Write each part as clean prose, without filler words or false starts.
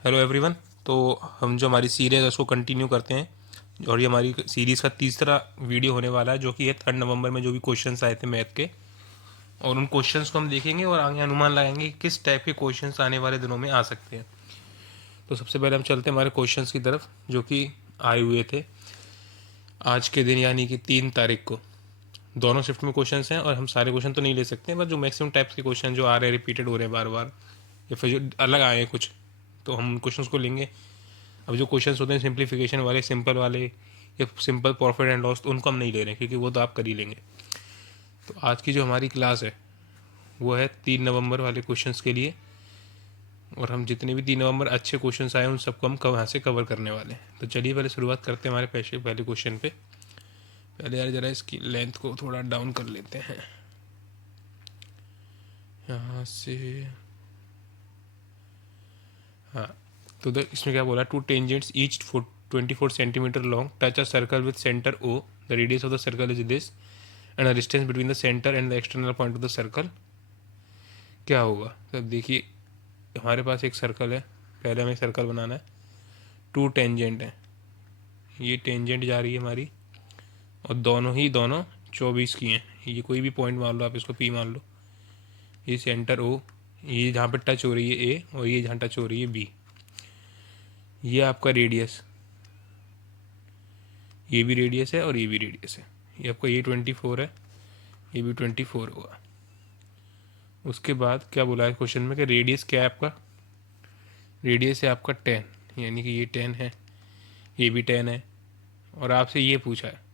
Hello everyone. तो हम जो हमारी सीरीज़ है उसको कंटिन्यू करते हैं और ये हमारी सीरीज़ का तीसरा वीडियो होने वाला है, जो कि है 3 नवंबर में जो भी क्वेश्चंस आए थे मैथ के, और उन क्वेश्चंस को हम देखेंगे और आगे अनुमान लगाएंगे कि किस टाइप के क्वेश्चंस आने वाले दिनों में आ सकते हैं। तो सबसे पहले हम चलते हैं हमारे क्वेश्चंस की तरफ, जो कि आए हुए थे आज के दिन यानी कि 3 तारीख को। दोनों शिफ्ट में क्वेश्चंस हैं और हम सारे क्वेश्चन तो नहीं ले सकते हैं, बस जो मैक्सिमम टाइप्स के क्वेश्चन जो आ रहे हैं, रिपीटेड हो रहे हैं बार बार, या फिर जो अलग आए हैं कुछ, तो हम उन क्वेश्चंस को लेंगे। अब जो क्वेश्चंस होते हैं सिंप्लीफिकेशन वाले, सिंपल वाले, या सिंपल प्रॉफिट एंड लॉस, तो उनको हम नहीं ले रहे हैं क्योंकि वो तो आप कर ही लेंगे। तो आज की जो हमारी क्लास है वो है 3 नवंबर वाले क्वेश्चंस के लिए, और हम जितने भी 3 नवंबर अच्छे क्वेश्चंस आए उन सबको हम यहाँ से कवर करने वाले हैं। तो चलिए पहले शुरुआत करते हैं हमारे पहले क्वेश्चन पे। पहले यार ज़रा इसकी लेंथ को थोड़ा डाउन कर लेते हैं यहाँ से। हाँ, तो इसमें क्या बोला, 2 tangents each 24 centimetre long touch a circle with centre O, the radius of the circle is this and the distance between the centre and the external point of the circle क्या होगा। तो देखिए हमारे पास एक सर्कल है, पहले हमें circle बनाना है। 2 टेंजेंट है, ये टेंजेंट जा रही है हमारी, और दोनों 24 की हैं। ये कोई भी पॉइंट मान लो, आप इसको पी मान लो। ये सेंटर ओ, ये जहाँ पर टच हो रही है ए, और ये जहाँ टच हो रही है बी। ये आपका रेडियस, ये भी रेडियस है और ये भी रेडियस है। ये आपका ये 24 है, ये भी 24 होगा। उसके बाद क्या बोला है क्वेश्चन में कि रेडियस क्या है आपका, रेडियस है आपका 10, यानी कि ये 10 है, ये भी 10 है, और आपसे ये पूछा है।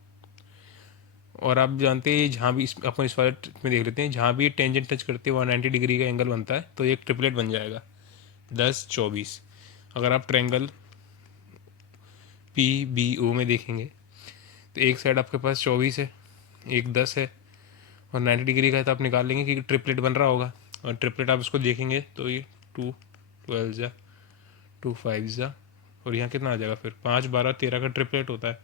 और आप जानते हैं जहाँ भी अपन इस वाले में देख लेते हैं, जहाँ भी ये टेंजेंट टच करते हैं 190 डिग्री का एंगल बनता है, तो ये एक ट्रिपलेट बन जाएगा 10 24। अगर आप ट्रायंगल पी बी ओ में देखेंगे तो एक साइड आपके पास 24 है, एक 10 है, और 90 डिग्री का है, तो आप निकाल लेंगे कि ट्रिपलेट बन रहा होगा। और ट्रिपलेट आप इसको देखेंगे तो ये 2 12 जा, 2 5 जा, और यहाँ कितना आ जाएगा फिर 5 12 13 का ट्रिपलेट होता है।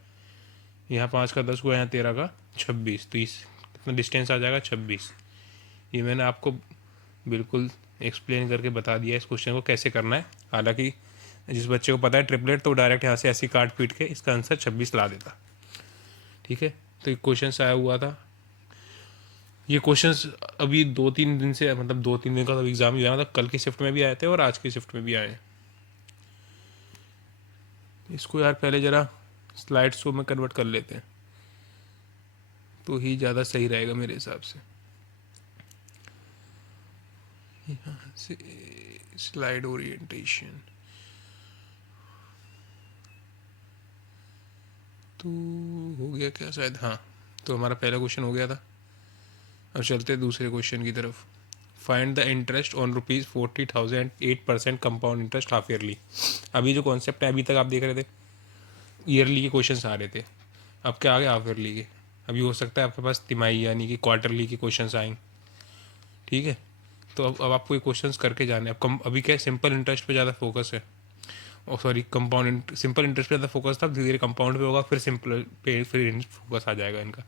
यहाँ 5 का 10 हुआ, यहाँ 13 का 26, तो इस कितना डिस्टेंस आ जाएगा 26। ये मैंने आपको बिल्कुल एक्सप्लेन करके बता दिया इस क्वेश्चन को कैसे करना है। हालांकि जिस बच्चे को पता है ट्रिपलेट, तो डायरेक्ट यहाँ से ऐसी काट पीट के इसका आंसर 26 ला देता। ठीक है, तो एक क्वेश्चन आया हुआ था। ये क्वेश्चंस अभी 2-3 दिन से, मतलब 2-3 दिन का तो एग्ज़ाम ही हुआ, मतलब कल की शिफ्ट में भी आए थे और आज की शिफ्ट में भी आए हैं। इसको यार पहले ज़रा स्लाइड शो में कन्वर्ट कर लेते हैं तो ही ज़्यादा सही रहेगा मेरे हिसाब से। यहाँ से स्लाइड ओरिएंटेशन तो हो गया क्या शायद, हाँ। तो हमारा पहला क्वेश्चन हो गया था। अब चलते हैं दूसरे क्वेश्चन की तरफ। Find the interest on ₹40,000 8% compound interest half yearly. अभी जो कॉन्सेप्ट है अभी तक आप देख रहे थे, ईयरली के क्वेश्चन आ रहे थे, अब क्या आ गया हाफ ईयरली के। अभी हो सकता है आपके पास तिमाही यानी कि क्वार्टरली के क्वेश्चन आएंगे। ठीक है, तो अब आपको ये क्वेश्चंस करके जाने। अब कम अभी क्या सिंपल इंटरेस्ट पे ज़्यादा फोकस है, और सॉरी कंपाउंड, सिंपल इंटरेस्ट पे ज़्यादा फोकस था, धीरे धीरे कंपाउंड पे होगा, फिर सिंपल पे फिर फोकस आ जाएगा इनका।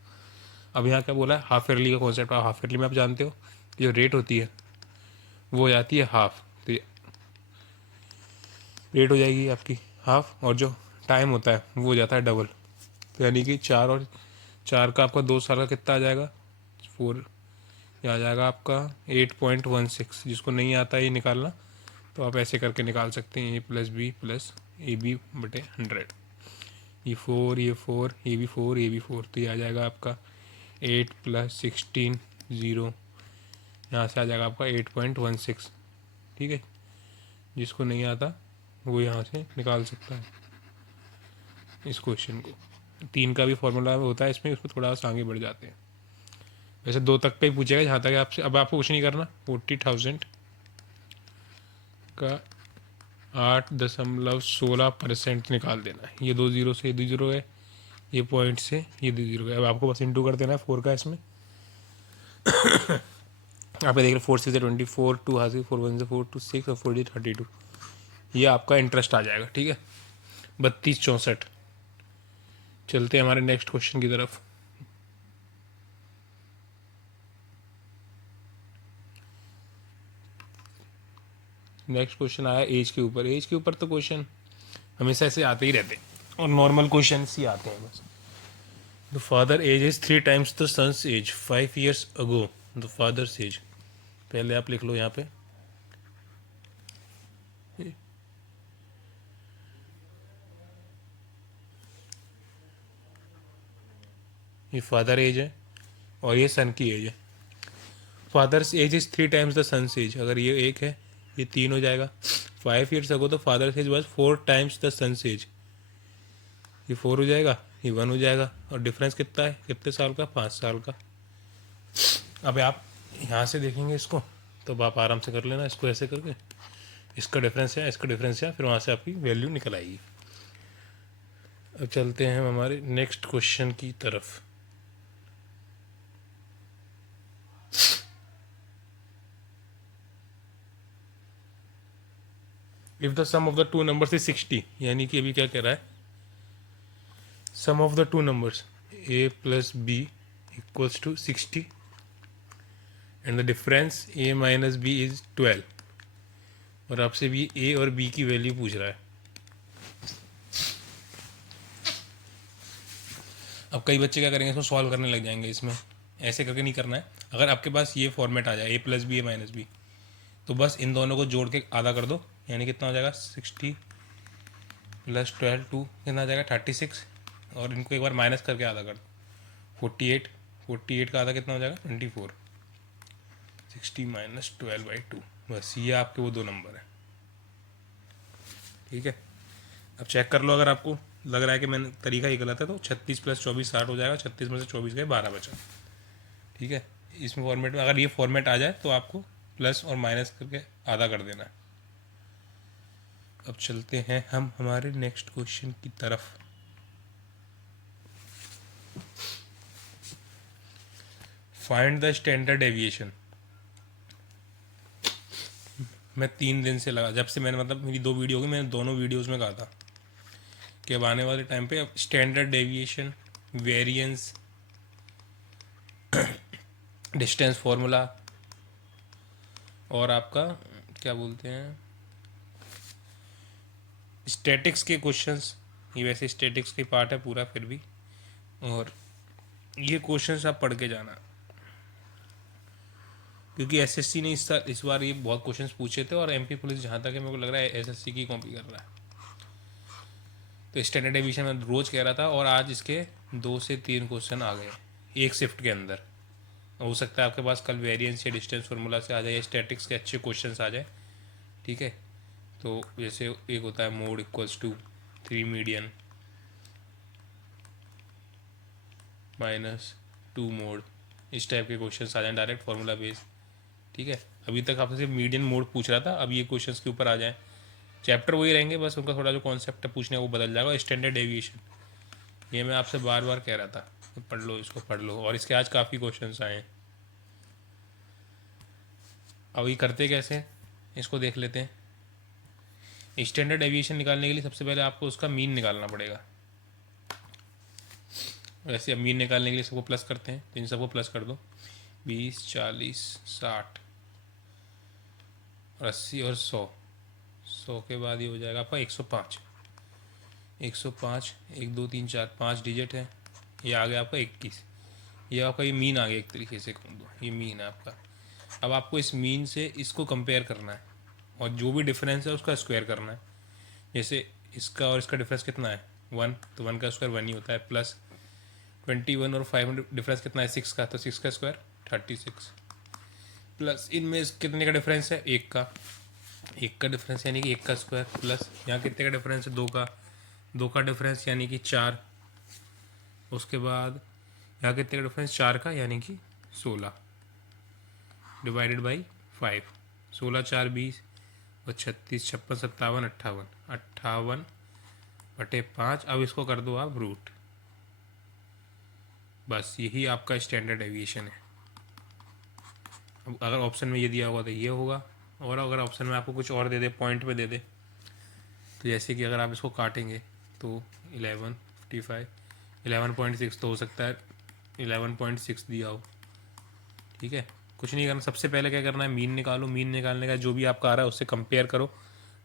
अब यहाँ क्या बोला है, हाफ ईयरली का कॉन्सेप्ट। हाफ ईयरली में आप जानते हो कि जो रेट होती है वो हो जाती है हाफ, तो रेट हो जाएगी आपकी हाफ, और जो टाइम होता है वो हो जाता है डबल। तो यानी कि 4 का आपका 2 साल का कितना आ जाएगा, 4, ये आ जाएगा आपका 8.16। जिसको नहीं आता ये निकालना, तो आप ऐसे करके निकाल सकते हैं, A+B+AB/100। ये 4 ये भी 4 ये भी 4, तो ये आ जाएगा आपका 8+16 0, यहाँ से आ जाएगा आपका 8.16। ठीक है, जिसको नहीं आता वो यहाँ से निकाल सकता है इस क्वेश्चन को। 3 का भी फॉर्मूला होता है इसमें, उसको थोड़ा सा आगे बढ़ जाते हैं। वैसे 2 तक का ही पूछेगा जहाँ तक आपसे। अब आपको कुछ नहीं करना, 40,000 का 8.16% निकाल देना है। ये 2 जीरो से ये 2 जीरो है, ये पॉइंट से ये 2 जीरो है। अब आपको बस इंटू कर देना है 4 का इसमें। आप देख रहे 4 6 24, 2 हाथ से 4 1 से 4 2 6 और 4 32। ये आपका इंटरेस्ट आ जाएगा। ठीक है, 3264। चलते हैं हमारे नेक्स्ट क्वेश्चन की तरफ। नेक्स्ट क्वेश्चन आया एज के ऊपर। एज के ऊपर तो क्वेश्चन हमेशा ऐसे आते ही रहते हैं और नॉर्मल क्वेश्चन ही आते हैं बस। The father age is 3 times the son's age 5 years ago. The father's age, पहले आप लिख लो यहाँ पे, ये फादर एज है और ये सन की एज है। Father's age is 3 times the son's age, अगर ये एक है ये 3 हो जाएगा। 5 years अगो तो father's age was 4 times the son's age, ये 4 हो जाएगा, ये 1 हो जाएगा। और डिफरेंस कितना है, कितने साल का, 5 साल का। अब आप यहाँ से देखेंगे इसको तो अब आप आराम से कर लेना इसको ऐसे करके, इसका डिफरेंस है, इसका डिफरेंस है, फिर वहाँ से आपकी वैल्यू निकल आएगी। अब चलते हैं हम हमारे नेक्स्ट क्वेश्चन की तरफ। If the sum of the two numbers is 60, यानी कि अभी क्या कह रहा है, sum of the two numbers a plus B equals to 60 and the difference a minus B is 12, और आपसे भी a और b की वैल्यू पूछ रहा है। अब कई बच्चे क्या करेंगे, इसको सॉल्व करने लग जाएंगे। इसमें ऐसे करके नहीं करना है। अगर आपके पास ये फॉर्मेट आ जाए a plus B A minus B, तो बस इन दोनों को जोड़ के आधा कर दो, यानी कितना हो जाएगा 60 प्लस 12 टू कितना आ जाएगा 36, और इनको एक बार माइनस करके आधा कर दो 48, 48 का आधा कितना हो जाएगा 24, 60 माइनस 12/2, बस ये आपके वो दो नंबर है। ठीक है, अब चेक कर लो, अगर आपको लग रहा है कि मैंने तरीका ही गलत है तो 36 प्लस 24 60 हो जाएगा, 36 में से 24 गए 12 बचा। ठीक है, इसमें फॉर्मेट में अगर ये फॉर्मेट आ जाए तो आपको प्लस और माइनस करके आधा कर देना है। अब चलते हैं हम हमारे नेक्स्ट क्वेश्चन की तरफ। Find the standard deviation. मैं 3 दिन से लगा, जब से मैंने मतलब मेरी 2 वीडियो होगी, मैंने दोनों वीडियोस में कहा था कि अब आने वाले टाइम पे अब standard deviation, variance, distance formula और आपका क्या बोलते हैं स्टैटिक्स के क्वेश्चंस, ये वैसे स्टैटिक्स की पार्ट है पूरा फिर भी, और ये क्वेश्चंस आप पढ़ के जाना, क्योंकि एसएससी ने इस बार ये बहुत क्वेश्चंस पूछे थे और एमपी पुलिस जहाँ तक है मेरे को लग रहा है एसएससी की कॉपी कर रहा है। तो स्टैंडर्ड डेविएशन में रोज कह रहा था और आज इसके 2 से 3 क्वेश्चन आ गए एक शिफ्ट के अंदर। हो सकता है आपके पास कल वेरिएंस या डिस्टेंस फार्मूला से आ जाए या स्टैटिक्स के अच्छे क्वेश्चंस आ जाए। ठीक है, तो जैसे एक होता है mode equals to 3 median minus 2 mode, इस टाइप के क्वेश्चंस आ जाएं डायरेक्ट फार्मूला बेस। ठीक है, अभी तक आपसे सिर्फ मीडियन मोड पूछ रहा था, अब ये क्वेश्चंस के ऊपर आ जाए, चैप्टर वही रहेंगे, बस उनका थोड़ा जो कॉन्सेप्ट है पूछने वो बदल जाएगा। स्टैंडर्ड डेविएशन ये मैं आपसे बार बार कह रहा था, तो पढ़ लो, इसको पढ़ लो, और इसके आज काफ़ी क्वेश्चंस आए हैं। अब ये करते कैसे, इसको देख लेते हैं। स्टैंडर्ड डेविएशन निकालने के लिए सबसे पहले आपको उसका मीन निकालना पड़ेगा। वैसे अब मीन निकालने के लिए सबको प्लस करते हैं, तो इन सबको प्लस कर दो, 20 40 60 और 80 और 100, 100 के बाद ये हो जाएगा आपका 105, 105 1 2 3 4 5 डिजिट है, ये आ गया आपका 21, ये आपका ये मीन आ गया एक तरीके से कहूँ तो, ये मीन है आपका। अब आपको इस मीन से इसको कंपेयर करना है और जो भी डिफरेंस है उसका स्क्वायर करना है। जैसे इसका और इसका डिफरेंस कितना है 1, तो 1 का स्क्वायर 1 ही होता है, प्लस 21 और 5 डिफरेंस कितना है 6 का, तो 6 का स्क्वायर 36, प्लस इनमें कितने का डिफरेंस है 1 का, 1 का डिफरेंस यानी कि 1 का स्क्वायर, प्लस यहाँ कितने का डिफरेंस है 2 का, 2 का डिफरेंस यानी कि 4, उसके बाद यहाँ कितने का डिफरेंस 4 का यानी कि 16 डिवाइडेड बाई 5, 16 4 20 और 36 56 57 58, 58/5। अब इसको कर दो आप रूट, बस यही आपका स्टैंडर्ड डेविएशन है। अब अगर ऑप्शन में ये दिया होगा तो ये होगा, और अगर ऑप्शन में आपको कुछ और दे दे, पॉइंट में दे दे, तो जैसे कि अगर आप इसको काटेंगे तो 1155 11.6 तो हो सकता है 11.6 दिया हो। ठीक है, कुछ नहीं करना, सबसे पहले क्या करना है, मीन निकालो। मीन निकालने का जो भी आपका आ रहा है उससे कंपेयर करो,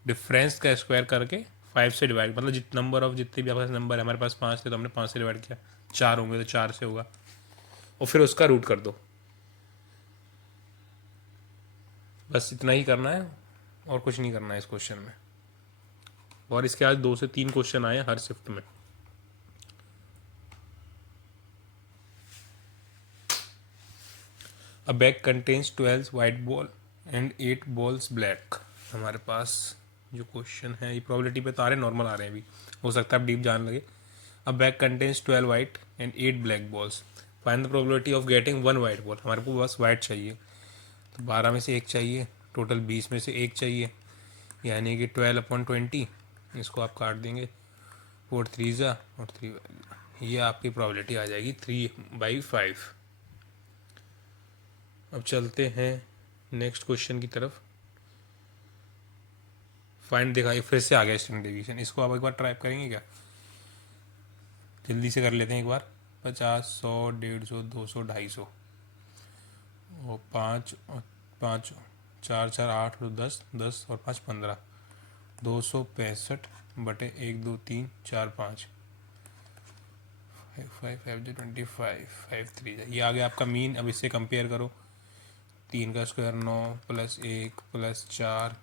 डिफरेंस का स्क्वायर करके 5 से डिवाइड, मतलब नंबर ऑफ जितने भी आपके पास नंबर है, हमारे पास 5 थे तो हमने 5 से डिवाइड किया, 4 होंगे तो 4 से होगा, और फिर उसका रूट कर दो। बस इतना ही करना है और कुछ नहीं करना है इस क्वेश्चन में। और इसके आज 2 से 3 क्वेश्चन आए हैं हर शिफ्ट में। अ bag contains 12 white ball and 8 balls black. हमारे पास जो क्वेश्चन है ये प्रोबेबिलिटी पे तो आ रहे हैं, नॉर्मल आ रहे हैं, अभी हो सकता है आप डीप जान लगे। अ bag contains 12 white and 8 black balls, find the probability of getting 1 white ball. हमारे को बस वाइट चाहिए, तो 12 में से एक चाहिए, टोटल 20 में से एक चाहिए, यानी कि 12/20। इसको आप काट देंगे, 4 3 ज़ा और 3, ये आपकी प्रोबेबिलिटी आ जाएगी 3/5। अब चलते हैं नेक्स्ट क्वेश्चन की तरफ। फाइंड, देखा ये फिर से आ गया स्टैंडर्ड डेविएशन, इसको आप एक बार ट्राई करेंगे क्या? जल्दी से कर लेते हैं एक बार। 50, 100, 150, 200, 250, और 5 और 5, 4 4 8 और 10, 10 और 5 15, 265/1 2 3 4 5, 5 5 जो 25, 5 3 ये आ गया आपका मीन। अब इससे कंपेयर करो, 3 का square 9 plus 1 plus 4,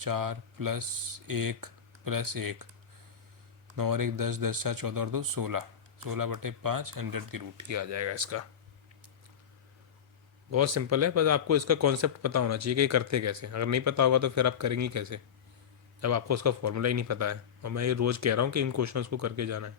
4 plus 1 plus 1, 9 और 1 10, 10 4 14 और 2 16, 16/5 100 की रूट ही आ जाएगा इसका। बहुत सिंपल है, बस आपको इसका कॉन्सेप्ट पता होना चाहिए कि ये करते कैसे। अगर नहीं पता होगा तो फिर आप करेंगे कैसे, जब आपको उसका फॉर्मूला ही नहीं पता है। और मैं ये रोज़ कह रहा हूँ कि इन क्वेश्चंस को करके जाना है।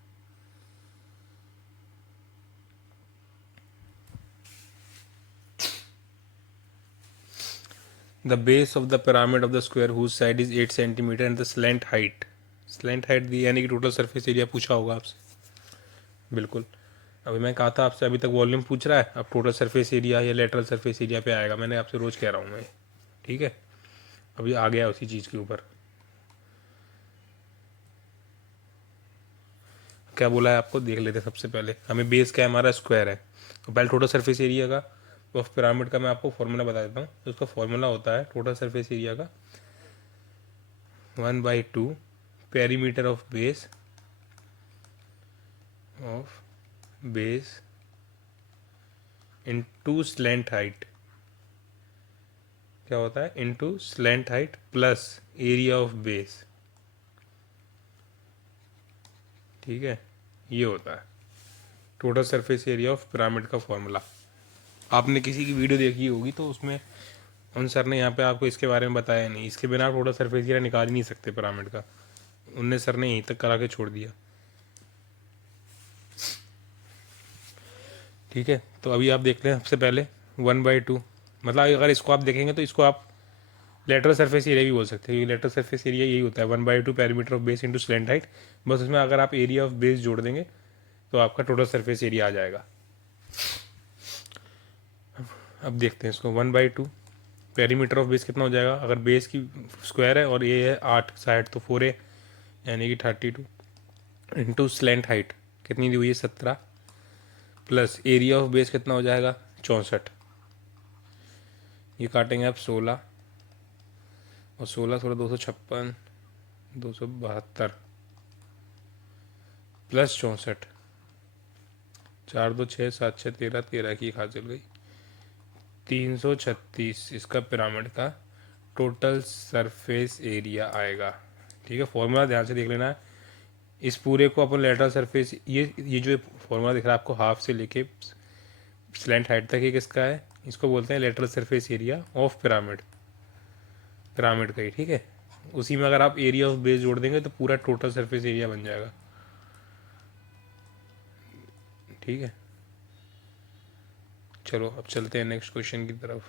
The base of the pyramid of the square whose side is 8 centimetre and the slant height, slant height दी यानी कि टोटल सरफेस एरिया पूछा होगा आपसे। बिल्कुल, अभी मैं कहा था आपसे, अभी तक वॉल्यूम पूछ रहा है, अब टोटल सरफेस एरिया या लेटरल सरफेस एरिया पे आएगा। मैंने आपसे रोज़ कह रहा हूँ मैं, ठीक है। अभी आ गया उसी चीज़ के ऊपर। क्या बोला है आपको, देख लेते हैं। सबसे पहले हमें बेस क्या है, हमारा स्क्वायर है, तो पहले टोटल सरफेस एरिया का ऑफ पिरामिड का मैं आपको फॉर्मूला बता देता हूँ। तो उसका फॉर्मूला होता है टोटल सरफेस एरिया का 1/2 perimeter of base into slant height. क्या होता है, into slant height plus area of base, ठीक है। ये होता है total surface area of pyramid का फॉर्मूला। आपने किसी की वीडियो देखी होगी तो उसमें उन सर ने यहाँ पे आपको इसके बारे में बताया नहीं, इसके बिना आप टोटल सरफेस एरिया निकाल ही नहीं सकते पिरामिड का। उनने सर ने यहीं तक करा के छोड़ दिया, ठीक है। तो अभी आप देख लें सबसे पहले 1/2, मतलब अगर इसको आप देखेंगे तो इसको आप लेटरल सरफेस एरिया भी बोल सकते हैं, क्योंकि लेटरल सरफेस एरिया यही होता है 1/2 perimeter of base into slant height. बस उसमें अगर आप एरिया ऑफ बेस जोड़ देंगे तो आपका टोटल सरफेस एरिया आ जाएगा। अब देखते हैं इसको, 1/2 पेरीमीटर ऑफ बेस कितना हो जाएगा, अगर बेस की स्क्वायर है और ये है 8 साइड तो 4 है, यानी कि 32 इंटू स्लेंट हाइट कितनी दी हुई है 17, प्लस एरिया ऑफ बेस कितना हो जाएगा 64, ये काटेंगे आप 16 और 16 16 256, 272 प्लस 64, 4 2 6 7 6 13, 13 की खा चल गई, 336 इसका पिरामिड का टोटल सरफेस एरिया आएगा, ठीक है। फॉर्मूला ध्यान से देख लेना है। इस पूरे को अपन लेटरल सरफेस, ये जो फॉर्मूला दिख रहा है आपको हाफ से लेके स्लैंट हाइट तक, ये किसका है, इसको बोलते हैं lateral surface area of pyramid, pyramid का ही, ठीक है। उसी में अगर आप एरिया ऑफ बेस जोड़ देंगे तो पूरा टोटल सरफेस एरिया बन जाएगा, ठीक है। चलो अब चलते हैं नेक्स्ट क्वेश्चन की तरफ।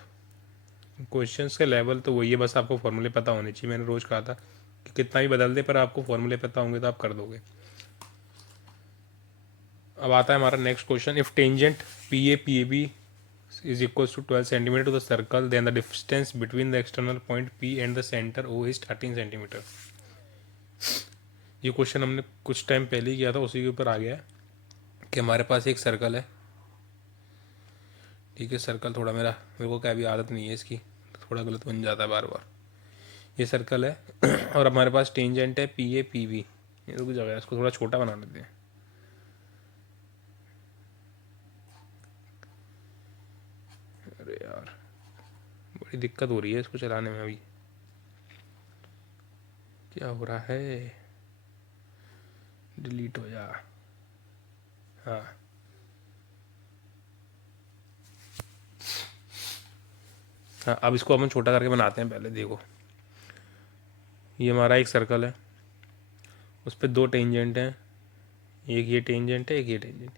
क्वेश्चंस का लेवल तो वही है, बस आपको फॉर्मूले पता होने चाहिए। मैंने रोज़ कहा था कि कितना ही बदल दे पर आपको फॉर्मूले पता होंगे तो आप कर दोगे। अब आता है हमारा next question, if tangent PA is equals to 12 centimeter to the circle, then the distance between the external point P and the center O is 13 centimeter। ये क्वेश्चन हमने कुछ टाइम पहले ही किया था, उसी के ऊपर आ गया है कि हमारे पास एक सर्कल है, ठीक है। सर्कल थोड़ा मेरे को क्या अभी आदत नहीं है इसकी, थोड़ा गलत बन जाता है बार बार। ये सर्कल है और हमारे पास टेंजेंट है पी ए पी वी। ये रुक जाएगा, इसको थोड़ा छोटा बना लेते हैं। अरे यार बड़ी दिक्कत हो रही है इसको चलाने में अभी, क्या हो रहा है। डिलीट हो जा। हाँ हाँ, अब इसको हम छोटा करके बनाते हैं। पहले देखो, ये हमारा एक सर्कल है, उस पर दो टेंजेंट हैं, एक ये टेंजेंट है एक ये टेंजेंट।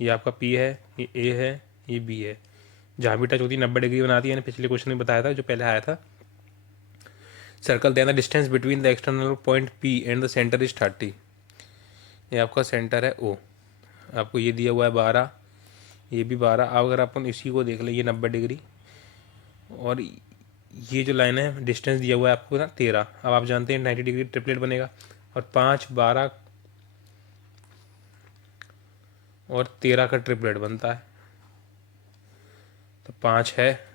ये आपका पी है, ये ए है, ये बी है। जहाँ भी टच होती है 90 डिग्री बनाती है ना, पिछले क्वेश्चन में बताया था जो पहले आया था। सर्कल देना distance between the external point P and the centre is 30। ये आपका सेंटर है ओ। आपको ये दिया हुआ है 12, ये भी 12। अब अगर अपन इसी को देख लें, ये 90 डिग्री, और ये जो लाइन है डिस्टेंस दिया हुआ है आपको ना 13। अब आप जानते हैं 90 डिग्री ट्रिपलेट बनेगा, और 5, 12 और 13 का ट्रिपलेट बनता है। तो 5 है,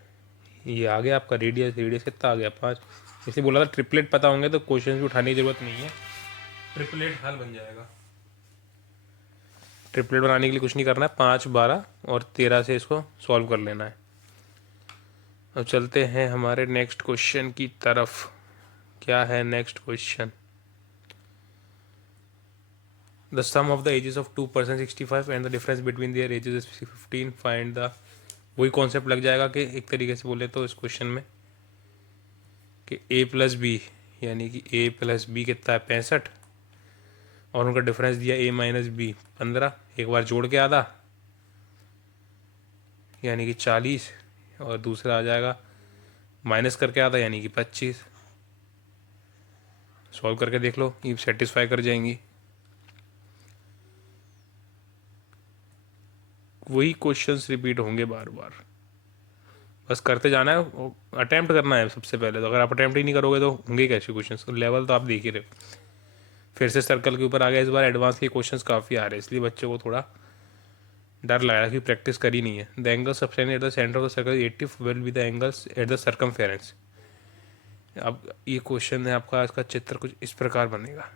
ये आ गया आपका रेडियस। रेडियस कितना आ गया 5। जैसे बोला था ट्रिपलेट पता होंगे तो क्वेश्चन भी उठाने की ज़रूरत नहीं है, ट्रिपलेट हल बन जाएगा। ट्रिपलेट बनाने के लिए कुछ नहीं करना है, 5, 12 और 13 से इसको सॉल्व कर लेना है। अब चलते हैं हमारे नेक्स्ट क्वेश्चन की तरफ। क्या है next question? The sum of the ages of 2 person 65 and the difference between their ages is 15, find the. वही कॉन्सेप्ट लग जाएगा कि एक तरीके से बोले तो इस क्वेश्चन में कि ए प्लस बी, यानी कि ए प्लस बी कितना है 65, और उनका डिफरेंस दिया ए माइनस बी 15। एक बार जोड़ के आधा यानी कि 40, और दूसरा आ जाएगा माइनस करके आधा यानी कि 25। सॉल्व करके देख लो, ये सेटिस्फाई कर जाएंगी। वही क्वेश्चंस रिपीट होंगे बार बार, बस करते जाना है, अटैम्प्ट करना है सबसे पहले। तो अगर आप अटैम्प्ट ही नहीं करोगे तो होंगे कैसे क्वेश्चंस? लेवल तो आप देख ही रहे हो। फिर से सर्कल के ऊपर आ गया, इस बार एडवांस के क्वेश्चंस काफ़ी आ रहे हैं, इसलिए बच्चों को थोड़ा डर लगा कि प्रैक्टिस करी नहीं है। The angle subtend at the centre of the circle 80 will be the angles at the circumference. अब ये क्वेश्चन है आपका, इसका चित्र कुछ इस प्रकार बनेगा।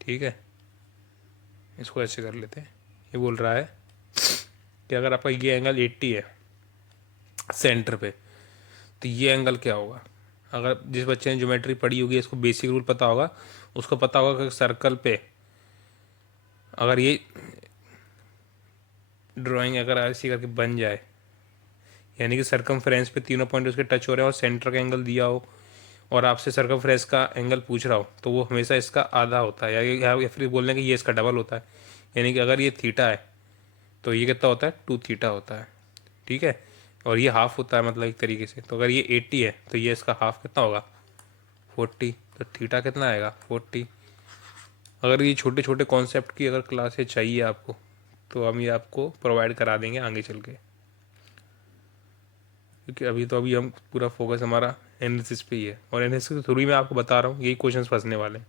ठीक है, इसको ऐसे कर लेते हैं। ये बोल रहा है कि अगर आपका ये एंगल 80 है सेंटर पे, तो ये एंगल क्या होगा? अगर जिस बच्चे ने ज्योमेट्री पढ़ी होगी, इसको बेसिक रूल पता होगा, उसको पता होगा कि सर्कल पे अगर ये ड्राइंग अगर ऐसी करके बन जाए, यानी कि सर्कमफ्रेंस पे तीनों पॉइंट उसके टच हो रहे हैं और सेंटर का एंगल दिया हो, और आपसे सर्कमफ्रेंस का एंगल पूछ रहा हो, तो वो हमेशा इसका आधा होता है, या फिर बोलने कि ये इसका डबल होता है। यानी कि अगर ये थीटा है तो ये कितना होता है 2 थीटा होता है। ठीक है, और ये हाफ होता है, मतलब एक तरीके से। तो अगर ये 80 है तो ये इसका हाफ कितना होगा 40। तो थीटा कितना आएगा 40। अगर ये छोटे छोटे कॉन्सेप्ट की अगर क्लासें चाहिए आपको, तो हम ये आपको प्रोवाइड करा देंगे आगे चल के, क्योंकि अभी हम पूरा फोकस हमारा एनालिसिस पे ही है, और एनालिसिस के थ्रू ही मैं आपको बता रहा हूँ यही क्वेश्चंस फंसने वाले हैं।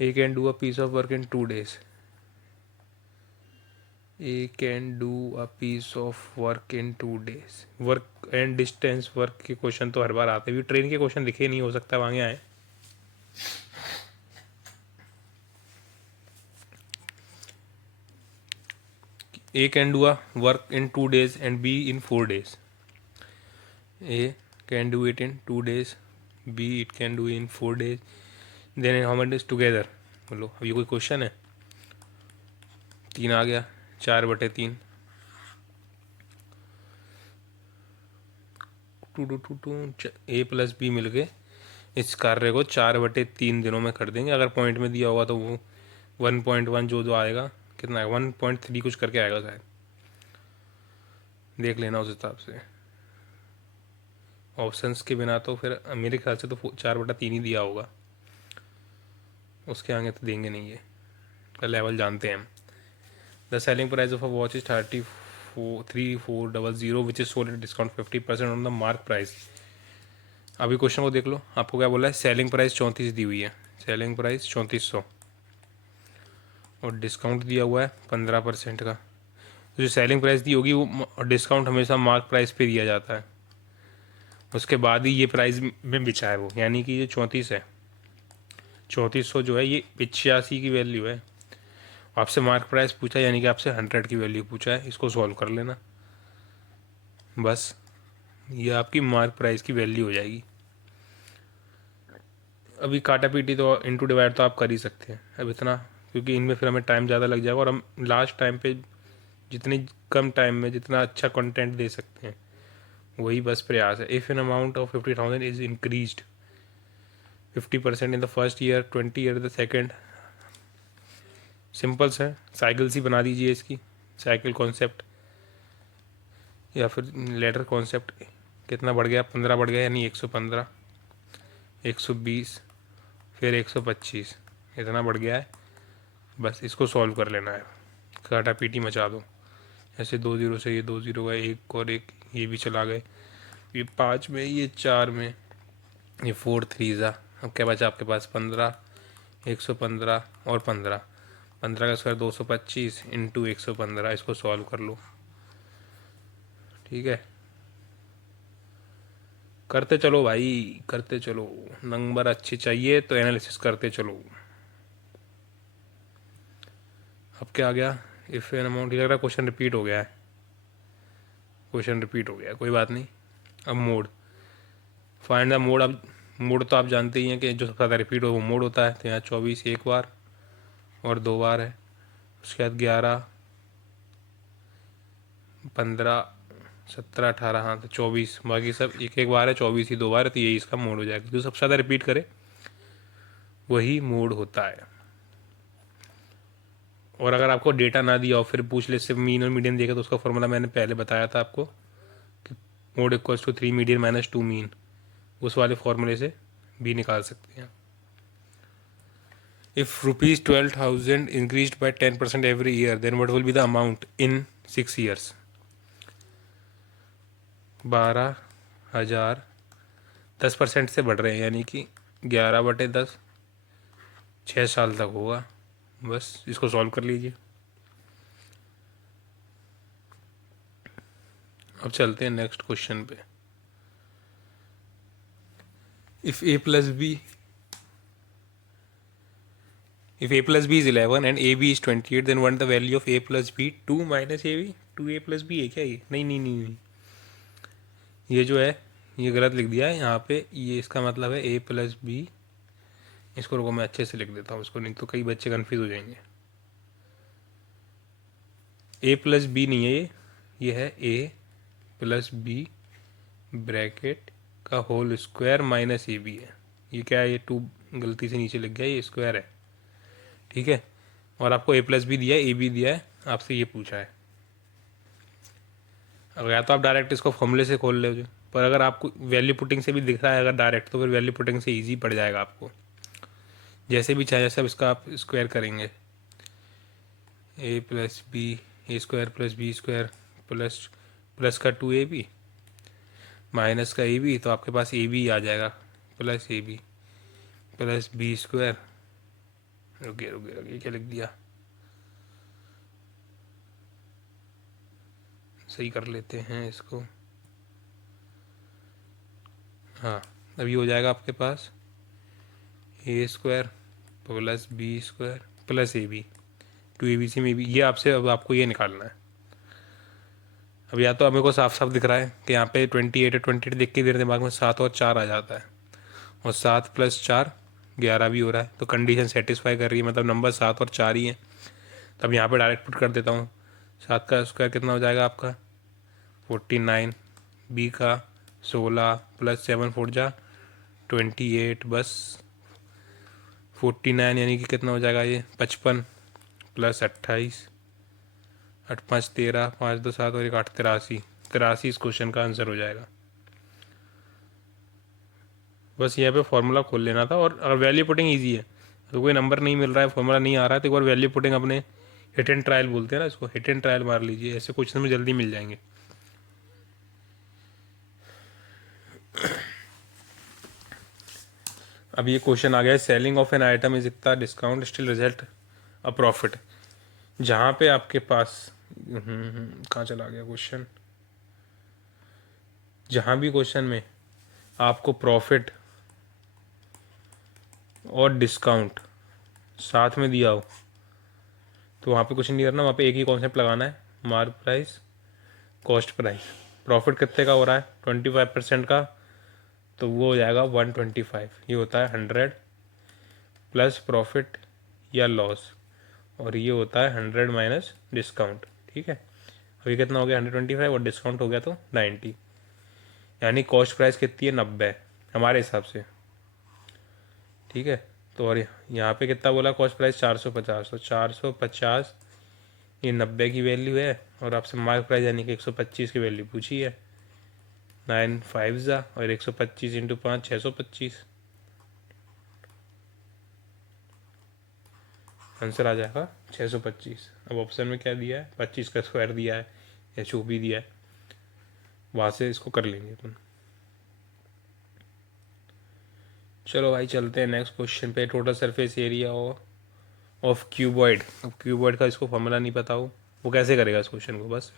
A can do a piece of work in 2 days। A can do a piece of work in 2 days। Work and distance work के क्वेश्चन तो हर बार आते हैं, ट्रेन के क्वेश्चन दिखे नहीं, हो सकता है आगे आए। A can do a work in 2 days and B in 4 days। A can do it in 2 days, B it can do in 4 days, then how many days together? बोलो, अब ये कोई क्वेश्चन है? 3 आ गया, 4/3। टू ए प्लस बी मिल के इस कार्य को 4/3 दिनों में कर देंगे। अगर पॉइंट में दिया होगा तो वो 1.1 जो जो आएगा, कितना है 1.3 कुछ करके आएगा शायद, देख लेना उस हिसाब से। ऑप्शंस के बिना तो फिर मेरे ख्याल से तो 4/3 ही दिया होगा, उसके आगे तो देंगे नहीं। ये का लेवल जानते हैं हम। The selling price of a watch is 3400 which is sold at discount 50% on the mark price. अभी क्वेश्चन को देख लो, आपको क्या बोला है? सेलिंग प्राइस 34 दी हुई है, सेलिंग प्राइस 3400, और डिस्काउंट दिया हुआ है 15% का। तो जो सेलिंग प्राइस दी होगी वो डिस्काउंट हमेशा मार्क प्राइस पे दिया जाता है, उसके बाद ही ये प्राइस में बिछा है वो, यानी कि ये 34 है, 3400 जो है ये 85 की वैल्यू है। आपसे मार्क प्राइस पूछा यानी कि आपसे 100 की वैल्यू पूछा है, इसको सॉल्व कर लेना बस, ये आपकी मार्क प्राइस की वैल्यू हो जाएगी। अभी काटा पीटी तो इंटू डिवाइड तो आप कर ही सकते हैं अब इतना, क्योंकि इनमें फिर हमें टाइम ज़्यादा लग जाएगा और हम लास्ट टाइम पे जितनी कम टाइम में जितना अच्छा कंटेंट दे सकते हैं वही बस प्रयास है। If an amount of 50,000 is increased 50% in the first year, 20 year the second. Simple है, साइकिल सी बना दीजिए इसकी, साइकिल कॉन्सेप्ट या फिर लेटर कॉन्सेप्ट। कितना बढ़ गया, 15 बढ़ गया, यानी 115, 120, फिर 125, इतना बढ़ गया है। बस इसको सॉल्व कर लेना है, काटा पीटी मचा दो। ऐसे 2 0 से ये 2 0 गए, एक और एक ये भी चला गए, ये 5 में, ये 4 में, ये 4 3 ज़ा। अब क्या बचा आपके पास, 15, 115 और 15, 15 का स्क्वायर 225 इंटू 115, इसको सॉल्व कर लो। ठीक है, करते चलो भाई, करते चलो, नंबर अच्छे चाहिए तो एनालिसिस करते चलो। अब क्या आ गया, इफ़ एन अमाउंट, लग रहा है क्वेश्चन रिपीट हो गया है, क्वेश्चन रिपीट हो गया है, कोई बात नहीं। अब मोड, फाइंड द मोड। अब मोड तो आप जानते ही हैं कि जो सबसे ज़्यादा रिपीट हो वो मोड होता है, तो यहाँ 24 एक बार और 2 बार है, उसके बाद 11, 15, 17, 18, हाँ तो 24, बाकी सब एक एक बार है, 24 ही 2 बार है, तो यही इसका मोड हो जाएगा। जो सबसे ज़्यादा रिपीट करे वही मोड होता है। और अगर आपको डेटा ना दिया और फिर पूछ ले सिर्फ मीन और मीडियन देगा, तो उसका फॉर्मूला मैंने पहले बताया था आपको कि mode equals to 3 median minus 2 mean, उस वाले फॉर्मूले से भी निकाल सकते हैं। If ₹12,000 increase by 10% every year, then what will be the amount in 6 years. 12,000 10% से बढ़ रहे हैं, यानी कि 11/10, 6 साल तक होगा। बस इसको सॉल्व कर लीजिए। अब चलते हैं नेक्स्ट क्वेश्चन पे। If a plus B, if a plus b is 11 and ab is 28, then what the value of a plus b, 2 minus ab, 2a plus b है क्या ये, नहीं नहीं नहीं नहीं, ये जो है ये गलत लिख दिया है यहाँ पे, ये इसका मतलब है a प्लस बी। इसको रुको मैं अच्छे से लिख देता हूँ इसको, नहीं तो कई बच्चे कन्फ्यूज हो जाएंगे। a प्लस बी नहीं है ये है a प्लस बी ब्रैकेट का whole square minus A B है। ये क्या है, ये 2 गलती से नीचे लिख गया, ये स्क्वायर है, ठीक है। और आपको a प्लस बी दिया है, ए बी दिया है, आपसे ये पूछा है। अगर या तो आप डायरेक्ट इसको फॉर्मूले से खोल ले, पर अगर आपको वैल्यू पुटिंग से भी दिख रहा है अगर डायरेक्ट, तो फिर वैल्यू पुटिंग से इजी पड़ जाएगा आपको। जैसे भी चाहे जैसे अब इसका आप स्क्वायर करेंगे, A plus B, A square plus B square plus plus का 2ab माइनस का ए बी, तो आपके पास ए बी आ जाएगा, plus A B plus B square. रुकिए रुकिए रुकिए, क्या लिख दिया, सही कर लेते हैं इसको। हाँ, अभी हो जाएगा आपके पास A square plus B square plus A B, 2abc में भी, ये आपसे अब आपको ये निकालना है। अब या तो हमें को साफ साफ दिख रहा है कि यहाँ पे 28 है, 28 देख के मेरे दिमाग में 7 और 4 आ जाता है, और 7 प्लस 4 11 भी हो रहा है, तो कंडीशन सेटिस्फाई कर रही है, मतलब नंबर 7 और 4 ही है। तब यहाँ पे डायरेक्ट पुट कर देता हूँ, 7 का स्क्वायर कितना हो जाएगा आपका 49, बी का 16 प्लस 7 4 जा 28, बस 49 यानी कि कितना हो जाएगा ये 55 प्लस 28, 8 5 13, 5 2 7 और 1 8, 83, 83 इस क्वेश्चन का आंसर हो जाएगा। बस यहाँ पे फॉर्मूला खोल लेना था, और अगर वैल्यू पुटिंग ईजी है, तो कोई नंबर नहीं मिल रहा है, फॉर्मूला नहीं आ रहा है, तो एक बार वैल्यू पुटिंग अपने हिट एंड ट्रायल बोलते हैं ना इसको, हिट एंड ट्रायल मार लीजिए, ऐसे क्वेश्चन में जल्दी मिल जाएंगे। अब ये क्वेश्चन आ गया है, selling of an item is इतना discount still result a profit. जहाँ पे आपके पास कहाँ चला गया क्वेश्चन, जहाँ भी क्वेश्चन में आपको प्रॉफिट और डिस्काउंट साथ में दिया हो तो वहाँ पे कुछ नहीं करना, वहाँ पे एक ही कॉन्सेप्ट लगाना है, mark price cost price. Profit कितने का हो रहा है 25% का, तो वो हो जाएगा 125, ये होता है 100 प्लस प्रॉफिट या लॉस, और ये होता है 100 माइनस डिस्काउंट। ठीक है, अभी कितना हो गया 125 और डिस्काउंट हो गया तो 90, यानी कॉस्ट प्राइस कितनी है 90 हमारे हिसाब से। ठीक है, तो और यहाँ पे कितना बोला कॉस्ट प्राइस 450, तो 450 ये 90 की वैल्यू है, और आपसे मार्क प्राइस यानी कि 125 की वैल्यू पूछी है। 9 5 ज़ा और 125 इंटू 5 625, आंसर आ जाएगा 625। अब ऑप्शन में क्या दिया है 25 का स्क्वायर दिया है या जो भी दिया है, वहाँ से इसको कर लेंगे अपन। चलो भाई चलते हैं नेक्स्ट क्वेश्चन पे। Total surface area of cuboid. अब क्यूबॉइड का इसको फॉर्मूला नहीं पता हो, वो कैसे करेगा इस क्वेश्चन को, बस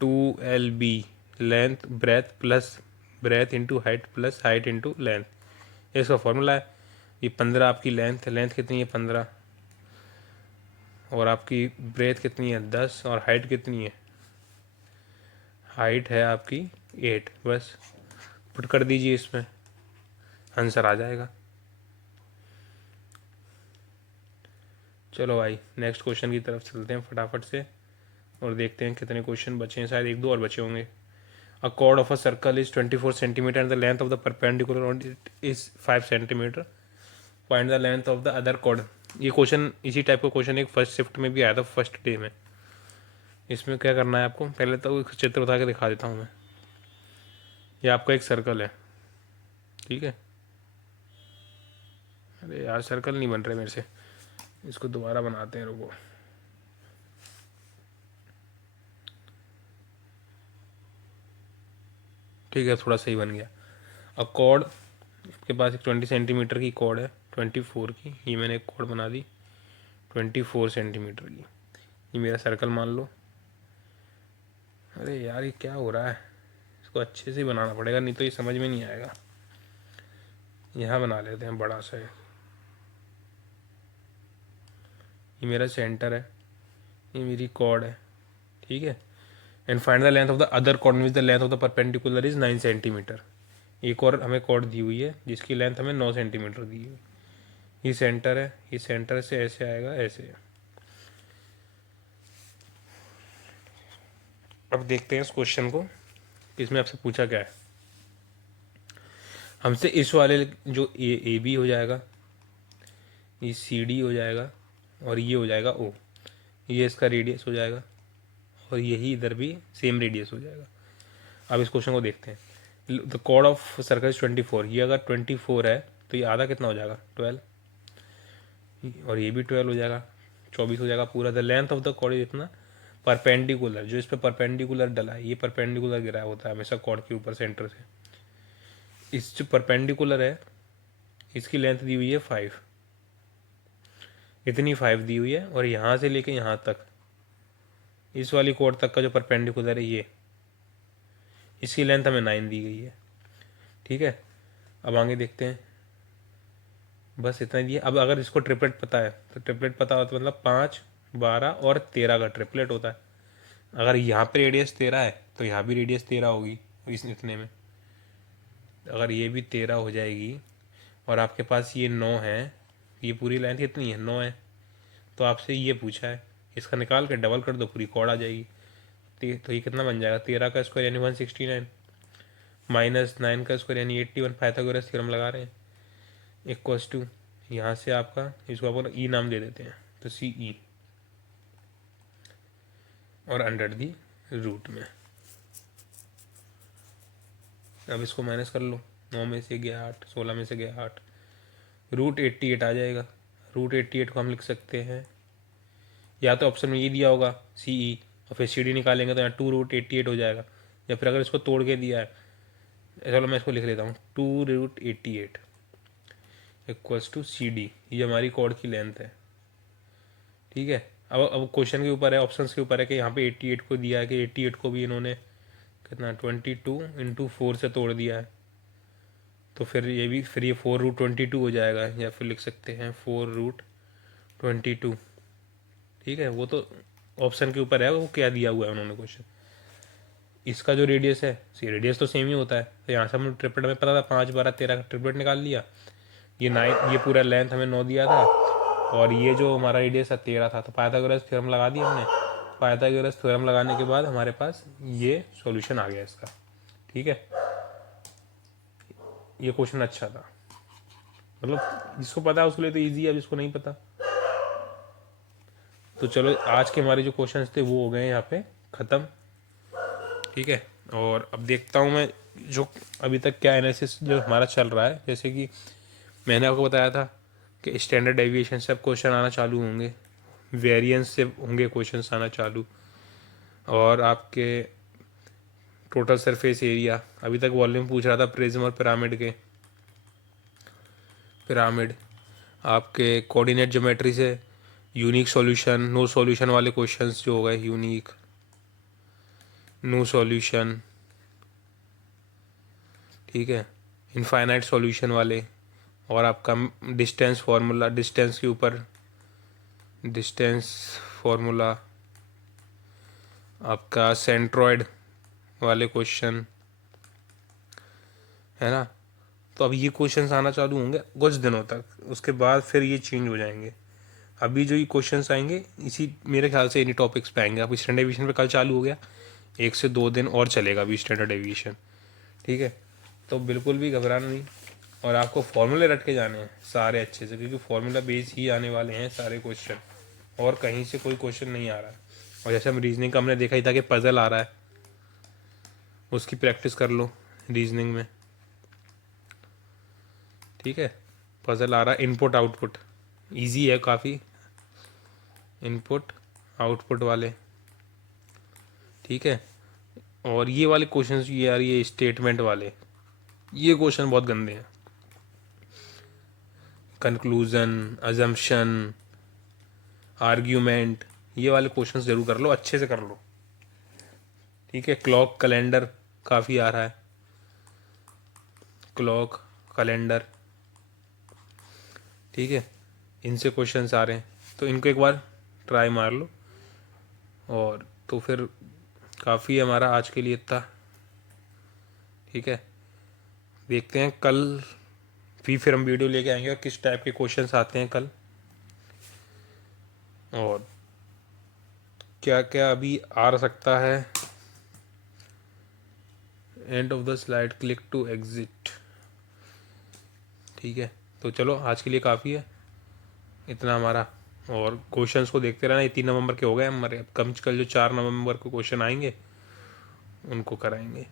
2LB length breadth plus breadth into height plus height into length, ये इसका फॉर्मूला है। ये 15 आपकी लेंथ है, लेंथ कितनी है 15, और आपकी ब्रेथ कितनी है 10, और हाइट कितनी है, हाइट है आपकी 8, बस पुट कर दीजिए इसमें, आंसर आ जाएगा। चलो भाई नेक्स्ट क्वेश्चन की तरफ चलते हैं फटाफट से, और देखते हैं कितने क्वेश्चन बचे हैं, शायद एक दो और बचे होंगे। अ chord of a circle is 24 centimeter and the length of the perpendicular on it is 5 centimeter. Find the length of the other chord. ये क्वेश्चन इसी टाइप का क्वेश्चन एक फर्स्ट शिफ्ट में भी आया था, फर्स्ट डे में। इसमें क्या करना है आपको, पहले तो एक चित्र उठा के दिखा देता हूँ मैं। ये आपका एक सर्कल है, ठीक है। अरे यार सर्कल नहीं बन रहे मेरे से, इसको दोबारा बनाते हैं, रुको। ठीक है, थोड़ा सही बन गया। अब कॉर्ड आपके पास एक 20 सेंटीमीटर की कॉर्ड है, 24 की, ये मैंने एक कॉर्ड बना दी 24 सेंटीमीटर की, ये मेरा सर्कल मान लो। अरे यार ये क्या हो रहा है, इसको अच्छे से बनाना पड़ेगा, नहीं तो ये समझ में नहीं आएगा। यहाँ बना लेते हैं बड़ा सा, ये मेरा सेंटर है, ये मेरी कॉर्ड है, ठीक है। And find the length of the other chord which the length of the perpendicular is 9 centimetre. एक और हमें कॉर्ड दी हुई है जिसकी लेंथ हमें 9 सेंटीमीटर दी हुई है, ये सेंटर है, ये सेंटर से ऐसे आएगा ऐसे। अब देखते हैं इस क्वेश्चन को, इसमें आपसे पूछा क्या है हमसे। इस वाले जो ए बी हो जाएगा, ये सी डी हो जाएगा, और ये हो जाएगा ओ, ये इसका रेडियस हो जाएगा, और यही इधर भी सेम रेडियस हो जाएगा। अब इस क्वेश्चन को देखते हैं। The chord of circle is 24, ये अगर 24 है तो ये आधा कितना हो जाएगा 12, और ये भी 12 हो जाएगा, 24 हो जाएगा पूरा। The length of the chord is इतना, परपेंडिकुलर जो इस पर परपेंडिकुलर डला है, ये परपेंडिकुलर गिरा होता है हमेशा कॉर्ड के ऊपर सेंटर से। इस जो परपेंडिकुलर है इसकी लेंथ दी हुई है 5, इतनी 5 दी हुई है, और यहाँ से लेके यहाँ तक इस वाली कॉर्ड तक का जो परपेंडिकुलर है ये, इसकी लेंथ हमें 9 दी गई है, ठीक है। अब आगे देखते हैं, बस इतना ही दिया। अब अगर इसको ट्रिपलेट पता है तो ट्रिपलेट पता हो तो मतलब 5 12 और 13 का ट्रिपलेट होता है। अगर यहाँ पे रेडियस 13 है तो यहाँ भी रेडियस 13 होगी इस इतने में। अगर ये भी 13 हो जाएगी और आपके पास ये 9 है, ये पूरी लेंथ कितनी है 9 है, तो आपसे ये पूछा है, इसका निकाल के डबल कर दो पूरी कॉर्ड आ जाएगी। तो ये कितना बन जाएगा 13 का स्क्वायर यानी 169 माइनस 9 का स्क्वायर यानी 81, पाइथागोरस थ्योरम लगा रहे हैं, इक्वल्स टू यहाँ से आपका इसको अपन ई नाम दे देते हैं तो सी ई, और अंडर दी रूट में। अब इसको माइनस कर लो, 9 में से गया 8, 16 में से गया 8, रूट 88 आ जाएगा। रूट 88 को हम लिख सकते हैं, या तो ऑप्शन में ये दिया होगा सी ई, और फिर सी डी निकालेंगे तो यहाँ 2√88 हो जाएगा, या फिर अगर इसको तोड़ के दिया है, चलो मैं इसको लिख लेता हूँ 2√88 इक्वल्स टू सी डी, ये हमारी कॉर्ड की लेंथ है, ठीक है। अब क्वेश्चन के ऊपर है, ऑप्शंस के ऊपर है कि यहाँ पे 88 को दिया है कि 88 को भी इन्होंने कितना 22 × 4 से तोड़ दिया है, तो फिर ये भी, फिर ये 4√22 हो जाएगा, या फिर लिख सकते हैं 4√22। ठीक है, वो तो ऑप्शन के ऊपर है वो क्या दिया हुआ है उन्होंने क्वेश्चन। इसका जो रेडियस है, सी रेडियस तो सेम ही होता है, तो यहाँ से हम ट्रिपलेट में पता था 5 12 13 का ट्रिपलेट निकाल लिया। ये 9, ये पूरा लेंथ हमें 9 दिया था, और ये जो हमारा रेडियस है 13 था, तो पाइथागोरस थ्योरम लगा दिया हमने। पाइथागोरस थ्योरम लगाने के बाद हमारे पास ये सॉल्यूशन आ गया इसका। ठीक है, ये क्वेश्चन अच्छा था, मतलब जिसको पता है उसके लिए तो ईजी है, जिसको नहीं पता। तो चलो आज के हमारे जो क्वेश्चंस थे वो हो गए यहाँ पे ख़त्म। ठीक है, और अब देखता हूँ मैं जो अभी तक क्या एनालिसिस जो हमारा चल रहा है। जैसे कि मैंने आपको बताया था कि स्टैंडर्ड डेविएशन से अब क्वेश्चन आना चालू होंगे, वेरिएंस से होंगे क्वेश्चन आना चालू, और आपके टोटल सरफेस एरिया, अभी तक वॉल्यूम पूछ रहा था प्रिज्म और पिरामिड के। पिरामिड आपके कोऑर्डिनेट ज्योमेट्री से यूनिक सॉल्यूशन, नो सॉल्यूशन वाले क्वेश्चंस जो हो गए, यूनिक, नो सॉल्यूशन। ठीक है, इनफाइनाइट सॉल्यूशन वाले, और आपका डिस्टेंस फार्मूला, डिस्टेंस के ऊपर डिस्टेंस फार्मूला, आपका सेंट्रॉयड वाले क्वेश्चन, है ना। तो अब ये क्वेश्चंस आना चालू होंगे कुछ दिनों तक, उसके बाद फिर ये चेंज हो जाएंगे। अभी जो ये क्वेश्चंस आएंगे इसी मेरे ख्याल से इन्हीं टॉपिक्स पे आएंगे। अब स्टैंडर्ड डेविएशन पे कल चालू हो गया, 1 से 2 दिन और चलेगा अभी स्टैंडर्ड डेविएशन। ठीक है, तो बिल्कुल भी घबराना नहीं, और आपको फॉर्मूले रट के जाने हैं सारे अच्छे से, क्योंकि फॉर्मूला बेस ही आने वाले हैं सारे क्वेश्चन, और कहीं से कोई क्वेश्चन नहीं आ रहा है। और जैसे हम रीजनिंग का हमने देखा ही था कि पजल आ रहा है, उसकी प्रैक्टिस कर लो रीजनिंग में। ठीक है, पजल आ रहा है, इनपुट आउटपुट इजी है काफ़ी, इनपुट आउटपुट वाले। ठीक है, और ये वाले क्वेश्चंस भी यार, ये स्टेटमेंट वाले, ये क्वेश्चन बहुत गंदे हैं। कंक्लूजन, अजम्पशन, आर्ग्यूमेंट, ये वाले क्वेश्चंस जरूर कर लो, अच्छे से कर लो। ठीक है, क्लॉक कैलेंडर काफ़ी आ रहा है, क्लॉक कैलेंडर। ठीक है, इनसे क्वेश्चंस आ रहे हैं, तो इनको एक बार ट्राई मार लो, और तो फिर काफ़ी हमारा आज के लिए इतना। ठीक है, देखते हैं कल भी फिर हम वीडियो लेके आएंगे और किस टाइप के क्वेश्चंस आते हैं कल, और क्या क्या अभी आ सकता है। End of the slide, click to exit. ठीक है, तो चलो आज के लिए काफ़ी है इतना हमारा, और क्वेश्चंस को देखते रहना। ये 3 नवंबर के हो गए हमारे, अब कम से कम जो 4 नवंबर को क्वेश्चन आएंगे उनको कराएंगे।